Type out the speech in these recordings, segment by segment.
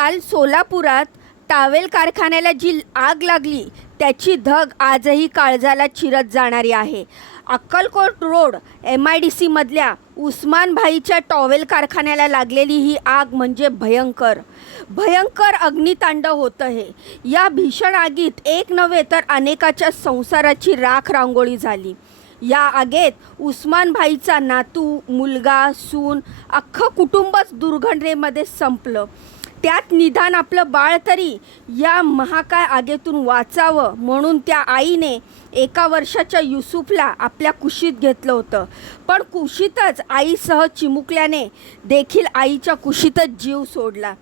काल सोलापुरात टावेल कारखान्याला जी आग लागली त्याची धग आजही काळजाला चिरत जाणारी आहे. Akkalkot road M I D सीमधल्या उस्मानभाईच्या टॉवेल कारखान्याला लागलेली ही आग म्हणजे भयंकर. भयंकर अग्नितांडव होतं हे या भीषण आगीत एक नव्हे तर अनेकाच्या संसाराची राख रांगोळी झाली. या आगेत उस्मानभाईचा नातू मुलगा सून अख्खं कुटुंबच दुर्घटनेमध्ये संपलं. त्यात निदान आपलं बाळ तरी या महाकाय आगेतून वाचावं म्हणून त्या आईने एका वर्षाच्या युसुफला आपल्या कुशीत घेतलं होतं. पण कुशीतच आईसह चिमुकल्याने देखील आईच्या कुशीतच जीव सोडला.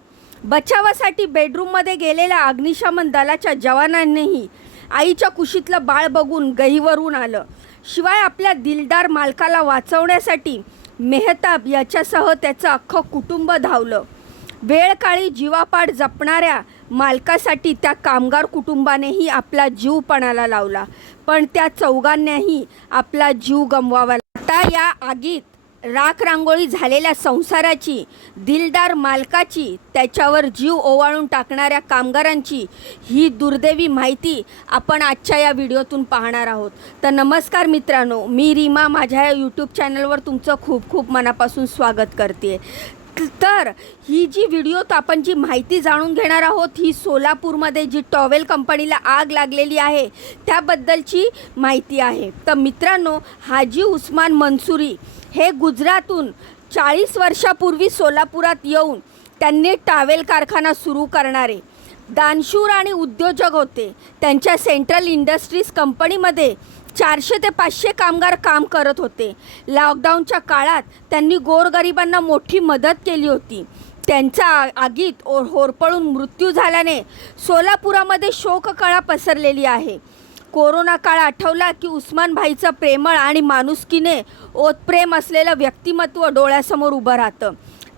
बचावासाठी बेडरूममध्ये गेलेल्या अग्निशमन दलाच्या जवानांनीही आईच्या कुशीतलं बाळ बघून गहीवरून आलं. शिवाय आपल्या दिलदार मालकाला वाचवण्यासाठी मेहताब याच्यासह त्याचं अख्खं कुटुंब धावलं. वेळकाळी जीवापाड जपणाऱ्या मालकासाठी त्या कामगार कुटुंबानेही आपला जीव पणाला लावला. पण त्या चौघांनाही आपला जीव गमवावा आता या आगीत राख रांगोळी झालेल्या संसाराची दिलदार मालकाची त्याच्यावर जीव ओवाळून टाकणाऱ्या कामगारांची ही दुर्दैवी माहिती आपण आजच्या या व्हिडिओतून पाहणार आहोत. तर नमस्कार मित्रांनो मी रीमा. माझ्या या यूट्यूब चॅनलवर तुमचं खूप खूप मनापासून स्वागत करते तर ही जी व्हिडिओत आपण जी माहिती जाणून घेणार आहोत ही सोलापूरमध्ये जी टॉवेल कंपनीला आग लागलेली आहे त्याबद्दलची माहिती आहे. तर मित्रांनो हाजी उस्मान मनसुरी हे गुजरातून चाळीस वर्षापूर्वी सोलापुरात येऊन त्यांनी टावेल कारखाना सुरू करणारे दानशूर आणि उद्योजक होते. त्यांच्या सेंट्रल इंडस्ट्रीज कंपनीमध्ये चारशे ते पाचशे कामगार काम करत होते. लॉकडाऊनच्या काळात त्यांनी गोरगरिबांना मोठी मदत केली होती. त्यांचा आगीत ओ होरपळून मृत्यू झाल्याने सोलापुरामध्ये शोककळा पसरलेली आहे. कोरोना काळ आठवला की उस्मानभाईचं प्रेमळ आणि माणुसकीने ओतप्रेम असलेलं व्यक्तिमत्व डोळ्यासमोर उभं राहतं.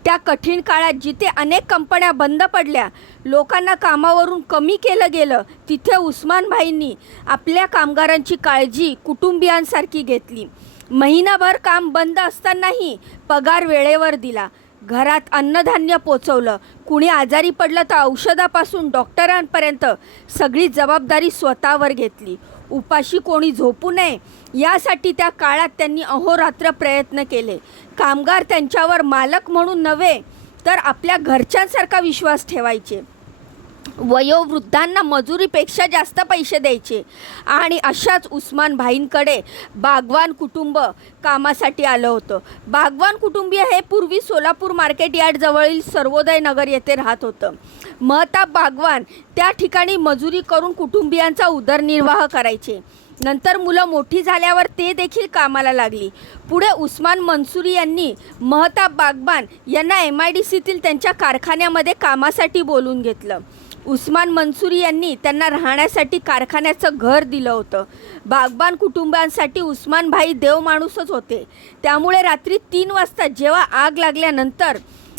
त्या कठीण काळात जिथे अनेक कंपन्या बंद पडल्या लोकांना कामावरून कमी केलं गेलं तिथे उस्मानभाईंनी आपल्या कामगारांची काळजी कुटुंबियांसारखी घेतली. महिनाभर काम बंद असतानाही पगार वेळेवर दिला. घरात अन्नधान्य पोचवलं. कुणी आजारी पडलं तर औषधापासून डॉक्टरांपर्यंत सगळी जबाबदारी स्वतःवर घेतली. उपाशी कोणी झोपू नये यासाठी त्या काळात त्यांनी अहोरात्र प्रयत्न केले. कामगार त्यांच्यावर मालक म्हणून नव्हे तर आपल्या घरच्यांसारखा विश्वास ठेवायचे. वयोवृद्धांना मजुरीपेक्षा जास्त पैसे द्यायचे. आणि अशाच उस्मान भाईंकडे बागवान कुटुंब कामासाठी आलं होतं. बागवान कुटुंबीय हे पूर्वी सोलापूर मार्केट यार्डजवळील सर्वोदय नगर येथे राहत होतं. महताब बागवान त्या ठिकाणी मजुरी करून कुटुंबियांचा उदरनिर्वाह करायचे. नंतर मुलं मोठी झाल्यावर ते देखील कामाला लागली. पुढे उस्मान मनसुरी यांनी महताब बागबान यांना एम आय डी सीतील त्यांच्या कारखान्यामध्ये कामासाठी बोलून घेतलं. उस्मान मनसुरी यांनी त्यांना राहण्यासाठी कारखान्याचं घर दिलं होतं. बागबान कुटुंबांसाठी उस्मानभाई देव माणूसच होते. त्यामुळे रात्री तीन वाजता जेव्हा आग लागल्यानंतर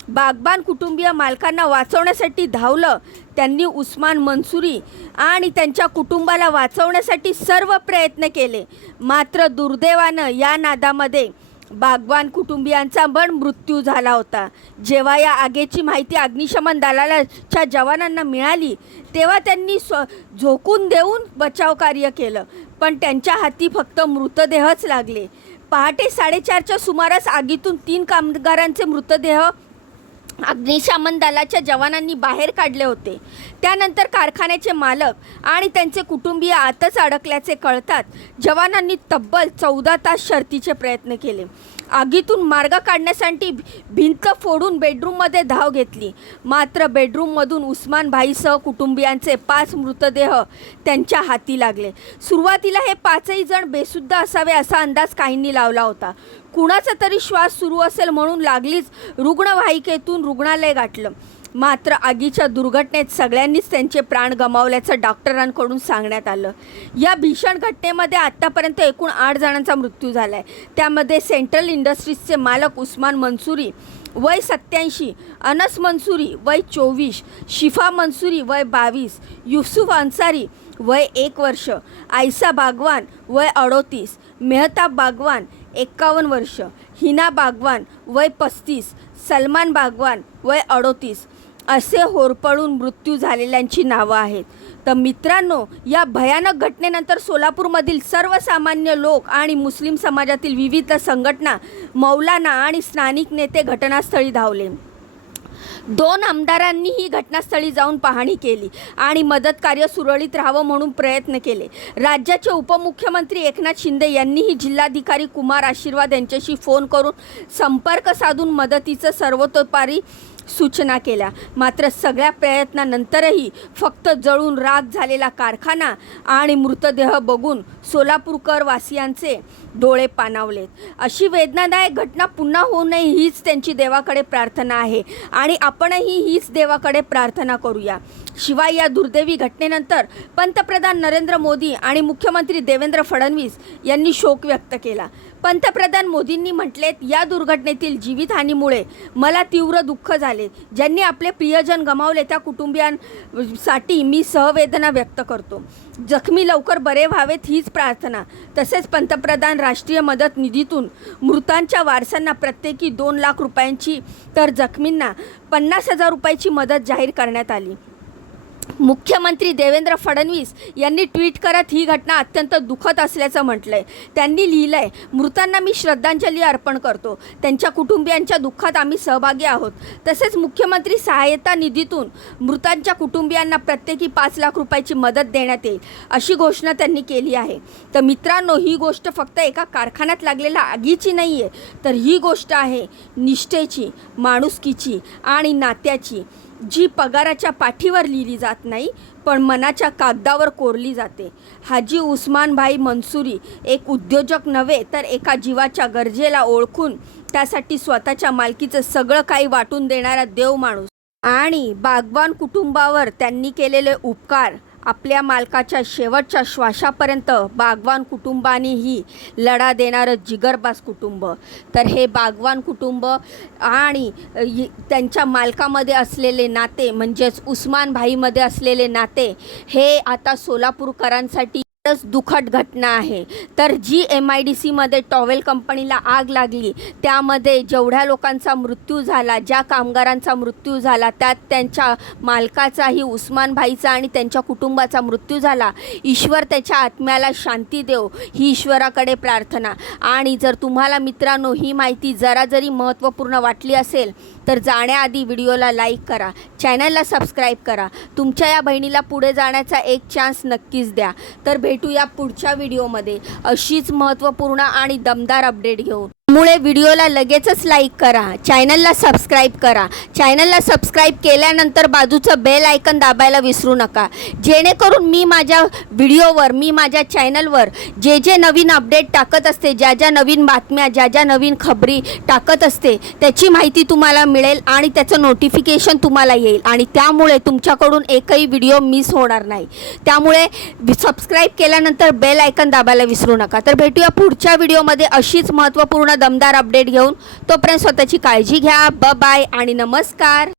बागबान कुटुंबीय मालकांना वाचवण्यासाठी धावलं त्यांनी उस्मान मनसुरी आणि त्यांच्या कुटुंबाला वाचवण्यासाठी सर्व प्रयत्न केले. मात्र दुर्दैवानं या नादामध्ये बागवान कुटुंबियांचा पण मृत्यू झाला होता. जेव्हा या आगीची माहिती अग्निशमन दलालाच्या जवानांना मिळाली तेव्हा त्यांनी स्व झोकून देऊन बचाव कार्य केलं. पण त्यांच्या हाती फक्त मृतदेहच लागले. पहाटे साडेचारच्या सुमारास आगीतून तीन कामगारांचे मृतदेह अग्निशमन दलाच्या जवानांनी बाहेर काढले होते. त्यानंतर कारखान्याचे मालक आणि त्यांचे कुटुंबीय आतच अडकल्याचे कळतात जवानांनी तब्बल चौदा तास शर्तीचे प्रयत्न केले. आगीतून मार्ग काढण्यासाठी भिंत फोडून बेडरूममध्ये धाव घेतली. मात्र बेडरूममधून उस्मानभाईसह कुटुंबियांचे पाच मृतदेह त्यांच्या हाती लागले. सुरुवातीला हे पाचही जण बेसुद्धा असावे असा अंदाज काहींनी लावला होता. कुणाचा तरी श्वास सुरू असेल म्हणून लागलीच रुग्णवाहिकेतून रुग्णालय गाठलं. मात्र आगीच्या दुर्घटनेत सगळ्यांनीच त्यांचे प्राण गमावल्याचं डॉक्टरांकडून सांगण्यात आलं. या भीषण घटनेमध्ये आत्तापर्यंत एकूण आठ जणांचा मृत्यू झाला आहे त्यामध्ये सेंट्रल इंडस्ट्रीजचे मालक उस्मान मनसुरी वय सत्याऐंशी अनस मनसुरी वय चोवीस शिफा मनसुरी वय बावीस युसुफ अन्सारी वय एक वर्ष. आयसा बागवान वय अडोतीस. मेहताब बागवान एक्कावन्न वर्ष. हिना बागवान वय पस्तीस. सलमान बागवान वय अडोतीस. असे होरपळून मृत्यू झालेल्यांची नावं आहेत. तर मित्रांनो या भयानक घटनेनंतर सोलापूरमधील सर्वसामान्य लोक आणि मुस्लिम समाजातील विविध संघटना मौलाना आणि स्थानिक नेते घटनास्थळी धावले. दोन आमदारांनी ही घटनास्थळी जाऊन पाहणी केली आणि मदत कार्य सुरळीत राहावं म्हणून प्रयत्न केले. राज्याचे उपमुख्यमंत्री एकनाथ शिंदे यांनीही जिल्हाधिकारी कुमार आशीर्वाद यांच्याशी फोन करून संपर्क साधून मदतीचं सर्वतोपारी सूचना केल्या. मात्र सगळ्या प्रयत्नानंतरही फक्त जळून राग झालेला कारखाना आणि मृतदेह बघून सोलापूरकर वासियांचे डोळे पाणावलेत. अशी वेदनादायक घटना पुन्हा होऊ नये हीच त्यांची देवाकडे प्रार्थना आहे. आणि आपणही हीच देवाकडे प्रार्थना करूया. शिवाय या दुर्दैवी घटनेनंतर पंतप्रधान नरेंद्र मोदी आणि मुख्यमंत्री देवेंद्र फडणवीस यांनी शोक व्यक्त केला. पंतप्रधान मोदींनी म्हटलेत या दुर्घटनेतील जीवितहानीमुळे मला तीव्र दुःख झाले. ज्यांनी आपले प्रियजन गमावले त्या कुटुंबियांसाठी मी सहवेदना व्यक्त करतो. जखमी लवकर बरे व्हावेत हीच प्रार्थना. तसेच पंतप्रधान राष्ट्रीय मदत निधीतून मृतांच्या वारसांना प्रत्येकी दोन लाख रुपयांची तर जखमींना पन्नास हजार रुपयाची मदत जाहीर करण्यात आली. मुख्यमंत्री देवेंद्र फडणवीस यांनी ट्विट करत ही घटना अत्यंत दुःखद असल्याचं म्हटलं आहे त्यांनी लिहिलं आहे मृतांना मी श्रद्धांजली अर्पण करतो. त्यांच्या कुटुंबियांच्या दुःखात आम्ही सहभागी आहोत. तसेच मुख्यमंत्री सहाय्यता निधीतून मृतांच्या कुटुंबियांना प्रत्येकी पाच लाख रुपयाची मदत देण्यात येईल अशी घोषणा त्यांनी केली आहे. तर मित्रांनो ही गोष्ट फक्त एका कारखान्यात लागलेल्या आगीची नाही आहे तर ही गोष्ट आहे निष्ठेची माणुसकीची आणि नात्याची. जी पगाराच्या पाठीवर लिहिली जात नाही पण मनाच्या कागदावर कोरली जाते. हाजी उस्मानभाई मनसुरी एक उद्योजक नव्हे तर एका जीवाच्या गरजेला ओळखून त्यासाठी स्वतःच्या मालकीचं सगळं काही वाटून देणारा देव माणूस. आणि बागवान कुटुंबावर त्यांनी केलेले उपकार आपल्या मालकाच्या शेवटच्या श्वासापर्यंत बागवान कुटुंबानेही लढा देणारं जिगरबाज कुटुंब. तर हे बागवान कुटुंब आणि त्यांच्या मालकामध्ये असलेले नाते म्हणजेच उस्मानभाईमध्ये असलेले नाते हे आता सोलापूरकरांसाठी दुखद घटना आहे. तर जी एम आय डी सीमध्ये टॉवेल कंपनीला आग लागली. त्यामध्ये जेवढ्या लोकांचा मृत्यू झाला ज्या कामगारांचा मृत्यू झाला त्यात त्यांच्या मालकाचाही उस्मानभाईचा आणि त्यांच्या कुटुंबाचा मृत्यू झाला. ईश्वर त्याच्या आत्म्याला शांती देव ही ईश्वराकडे प्रार्थना. आणि जर तुम्हाला मित्रांनो ही माहिती जरा जरी महत्त्वपूर्ण वाटली असेल तर जाण्याआधी व्हिडिओला लाईक करा चॅनलला सबस्क्राईब करा. तुमच्या या बहिणीला पुढे जाण्याचा एक चान्स नक्कीच द्या. तर भेटूया पुढच्या व्हिडिओमध्ये अशीच महत्त्वपूर्ण आणि दमदार अपडेट घेऊन. त्यामुळे व्हिडिओला लगेचच लाईक करा चॅनलला सबस्क्राईब करा. चॅनलला सबस्क्राईब केल्यानंतर बाजूचं बेल आयकन दाबायला विसरू नका. जेणेकरून मी माझ्या व्हिडिओवर मी माझ्या चॅनलवर जे जे नवीन अपडेट टाकत असते ज्या ज्या नवीन बातम्या ज्या ज्या नवीन खबरी टाकत असते त्याची माहिती तुम्हाला मिळेल आणि त्याचं नोटिफिकेशन तुम्हाला येईल. आणि त्यामुळे तुमच्याकडून एकही व्हिडिओ मिस होणार नाही. त्यामुळे सबस्क्राईब केल्यानंतर बेल आयकन दाबायला विसरू नका. तर भेटूया पुढच्या व्हिडिओमध्ये अशीच महत्त्वपूर्ण दमदार अपडेट घेऊन तोपर्यंत स्वतःची काळजी घ्या. ब बाय आणि नमस्कार.